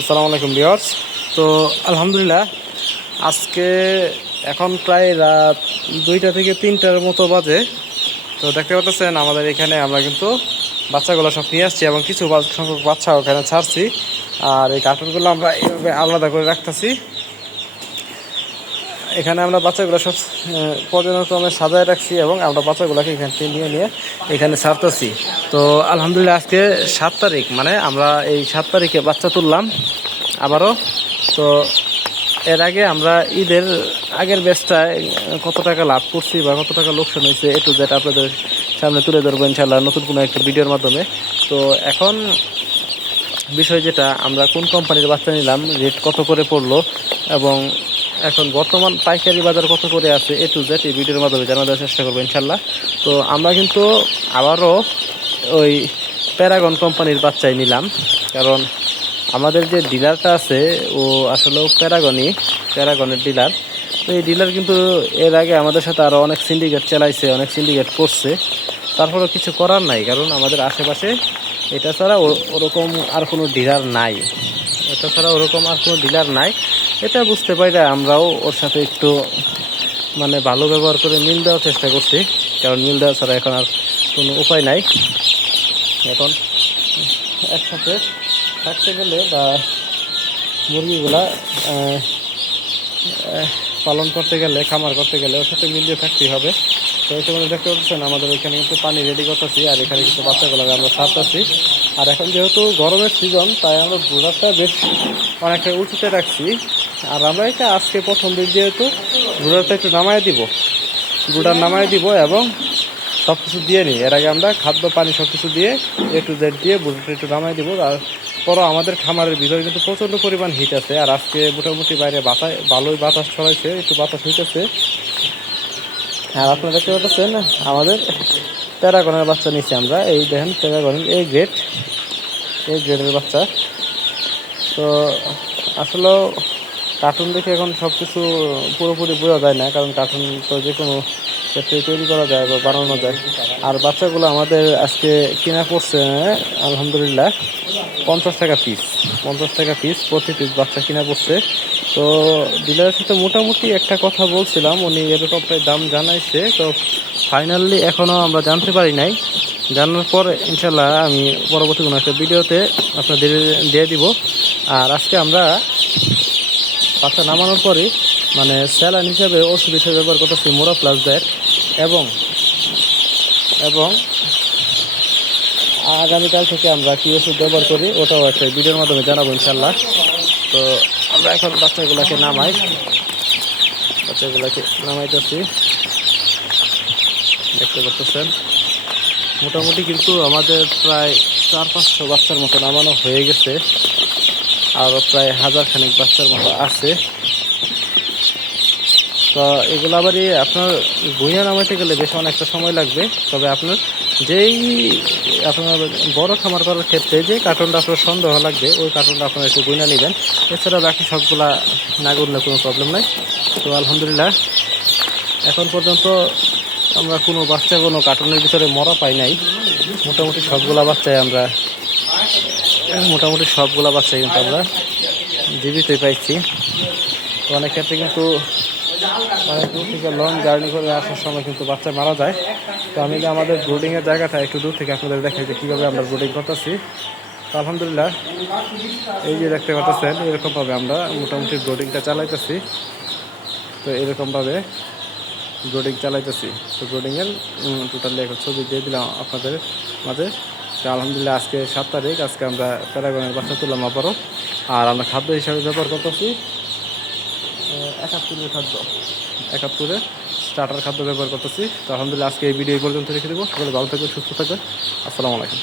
আসসালামু আলাইকুম বিয়ার্স তো, আলহামদুলিল্লাহ, আজকে এখন প্রায় রাত দুইটা থেকে তিনটার মতো বাজে। তো, দেখতে পাচ্ছেন, আমাদের এখানে আমরা কিন্তু বাচ্চাগুলো সব নিয়ে আসছি এবং কিছু সংখ্যক বাচ্চা ওখানে ছাড়ছি। আর এই কার্টুনগুলো আমরা এইভাবে আলাদা করে রাখতেছি। আমরা বাচ্চাগুলো সব আহ, পর্যায়ক্রমে সাজায় রাখছি এবং আমরা বাচ্চাগুলোকে এখান থেকে নিয়ে নিয়ে এখানে ছাড়তেছি। তো আলহামদুলিল্লাহ আজকে সাত তারিখ মানে আমরা এই সাত তারিখে বাচ্চা তুললাম আবারও। তো এর আগে আমরা ঈদের আগের ব্যাচটায় কত টাকা লাভ করছি বা কত টাকা লোকসান হয়েছে এ টু জেড আপনাদের সামনে তুলে ধরবো ইনশাল্লাহ নতুন কোনো একটা ভিডিওর মাধ্যমে। তো এখন বিষয় যেটা আমরা কোন কোম্পানির বাচ্চা নিলাম রেট কত করে পড়ল এবং এখন বর্তমান পাইকারি বাজার কত করে আছে এ টু জেড এই ভিডিওর মাধ্যমে জানা দেওয়ার চেষ্টা করব ইনশাল্লাহ তো আমরা কিন্তু আবারও ওই প্যারাগন কোম্পানির বাচ্চাই নিলাম। কারণ আমাদের যে ডিলারটা আছে, ও আসলেও প্যারাগনই প্যারাগনের ডিলার। তো এই ডিলার কিন্তু এর আগে আমাদের সাথে আরও অনেক সিন্ডিকেট চালাইছে, অনেক সিন্ডিকেট করছে। তারপরেও কিছু করার নাই, কারণ আমাদের আশেপাশে এটা ছাড়া ওরকম আর কোনো ডিলার নাই। এটা ছাড়া ওরকম আর কোনো ডিলার নাই। এটা বুঝতে পারি আমরাও ওর সাথে একটু মানে ভালো ব্যবহার করে মিল দেওয়ার চেষ্টা করছি। কারণ মিল দেওয়া ছাড়া এখন আর কোনো উপায় নাই। এখন একসাথে থাকতে গেলে বা মুরগিগুলা পালন করতে গেলে, খামার করতে গেলে ওর সাথে মিলিয়ে থাকতেই হবে। তো সময় দেখতে পাচ্ছেন, আমাদের এখানে কিন্তু পানি রেডি করতেছি আর এখানে কিন্তু বাচ্চাগুলোকে আমরা ছাড়তেছি। আর এখন যেহেতু গরমের সিজন তাই আমরা ব্রুডারটা বেশ অনেকটা উঁচুতে রাখছি। আর আমরা এটা আজকে প্রথম দিন যেহেতু ব্রুডারটা একটু নামায় দিব। ব্রুডার নামায় দিব এবং সব কিছু দিয়ে নিই। এর আগে আমরা খাদ্য, পানি সব কিছু দিয়ে এ টু জেড দিয়ে ব্রুডারটা একটু নামাই দিব। আর পরও আমাদের খামারের ভিতরে কিন্তু প্রচণ্ড পরিমাণ হিট আছে। আর আজকে মোটামুটি বাইরে বাতাস, ভালোই বাতাস ছড়াইছে, একটু বাতাস হইতেছে। আর আপনারা দেখতে পাচ্ছেন, আমাদের প্যারাগনের বাচ্চা নিচ্ছি আমরা। এই দেখেন, প্যারাগনের এই গ্রেড এই গ্রেডের বাচ্চা। তো আসলে কার্টুন দেখে এখন সব কিছু পুরোপুরি বোঝা যায় না, কারণ কার্টুন তো যে কোনো ক্ষেত্রে তৈরি করা যায় বা বানানো যায়। আর বাচ্চাগুলো আমাদের আজকে কিনা পড়ছে আলহামদুলিল্লাহ। পঞ্চাশ টাকা পিস পঞ্চাশ টাকা পিস প্রতি পিস বাচ্চা কিনা পড়ছে তো ডিলারের সাথে মোটামুটি একটা কথা বলছিলাম, উনি এরকম প্রায় দাম জানাইছে। তো ফাইনালি এখনও আমরা জানতে পারি নাই। জানার পর ইনশাল্লাহ আমি পরবর্তী কোনো একটা ভিডিওতে আপনাদের দিয়ে দিব। আর আজকে আমরা বাচ্চা নামানোর পরে মানে স্যালান হিসাবে ওষুধ হিসেবে ব্যবহার করতেছি মোরা প্লাস দ্যাট এবং এবং আগামীকাল থেকে আমরা কী ওষুধ ব্যবহার করি, ওটাও একটা ভিডিওর মাধ্যমে জানাব ইনশাল্লাহ তো আমরা এখন বাচ্চাগুলোকে নামাই। বাচ্চাগুলোকে নামাইতেছি। দেখতে পাচ্ছেন? মোটামুটি কিন্তু আমাদের প্রায় চার পাঁচশো বাচ্চার মতো নামানো হয়ে গেছে। আরও প্রায় হাজার খানিক বাচ্চার মতো আছে। তো এগুলো আবার আপনার গুইয়া নামাইতে গেলে বেশ অনেকটা সময় লাগবে। তবে আপনার যেই আপনার বড় খামার করার ক্ষেত্রে যে কার্টনটা আপনার সন্দেহ লাগবে, ওই কার্টনটা আপনারা একটু গুইনা নেবেন। এছাড়া বাকি সবগুলা না করলে কোনো প্রবলেম নাই। তো আলহামদুলিল্লাহ, এখন পর্যন্ত আমরা কোনো বাচ্চা কোনো কার্টনের ভিতরে মরা পাই নাই। মোটামুটি সবগুলা বাচ্চাই আমরা মোটামুটি সবগুলা বাচ্চাই কিন্তু আমরা জীবিতই পাইছি। তো অনেক ক্ষেত্রে কিন্তু অনেক দূর থেকে লং জার্নি করে আসার সময় কিন্তু বাচ্চা মারা যায়। তো আমি আমাদের ব্রুডিংয়ের জায়গাটা একটু দূর থেকে আপনাদের দেখাই যে কীভাবে আমরা ব্রুডিং করতেছি। তো আলহামদুলিল্লাহ, এই যে দেখতে পাচ্ছেন, এরকমভাবে আমরা মোটামুটি ব্রুডিংটা চালাইতেছি। তো এরকমভাবে ব্রোডিং চালাইতেছি। তো ব্রোডিংয়ের টোটালি একটা ছবি দিয়ে দিলাম আপনাদের মাঝে। তো আলহামদুলিল্লাহ আজকে সাত তারিখ, আজকে আমরা প্যারাগনের বাচ্চা তুলাম আবারও। আর আমরা খাদ্য হিসাবে ব্যবহার করতেছি একাত্তরের খাদ্য। একাত্তরে স্টার্টার খাদ্য ব্যবহার করতেছি। তো আলহামদুলিল্লাহ আজকে এই ভিডিও পর্যন্ত রেখে দেবো। সকলে ভালো থাকবে সুস্থ থাকবে আসসালামু আলাইকুম।